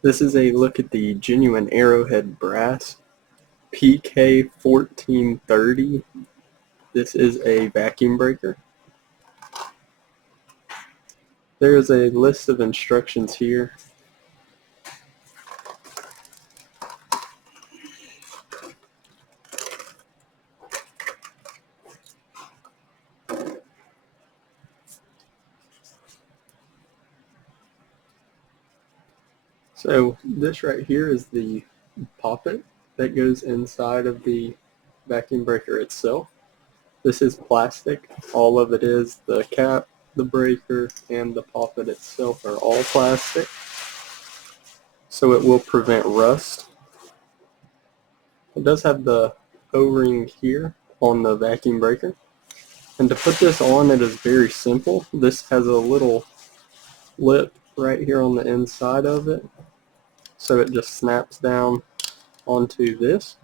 This is a look at the genuine Arrowhead brass PK1430. This is a vacuum breaker. There is a list of instructions here. So this right here is the poppet that goes inside of the vacuum breaker itself. This is plastic. All of it is. The cap, the breaker, and the poppet itself are all plastic. So it will prevent rust. It does have the O-ring here on the vacuum breaker. And to put this on, it is very simple. This has a little lip right here on the inside of it. So it just snaps down onto this.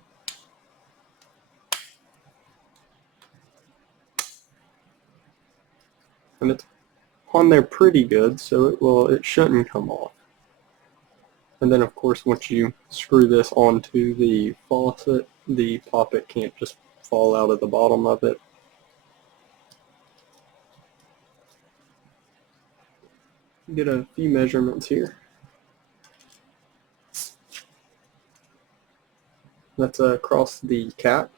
And it's on there pretty good, so it shouldn't come off. And then of course once you screw this onto the faucet, the poppet can't just fall out of the bottom of it. Get a few measurements here. That's across the cap.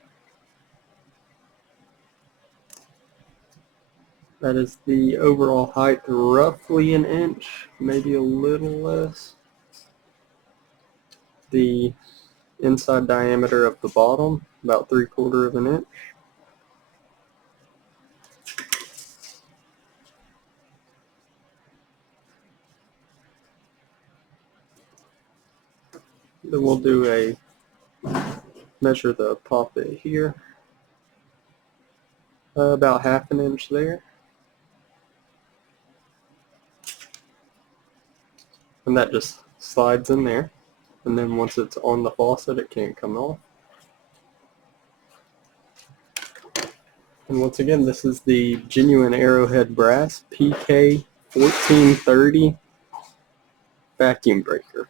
That is the overall height, roughly an inch, maybe a little less. The inside diameter of the bottom, about 3/4 of an inch. Then we'll measure the poppet here. About 1/2 inch there. And that just slides in there. And then once it's on the faucet, it can't come off. And once again, this is the genuine Arrowhead brass PK1430 vacuum breaker.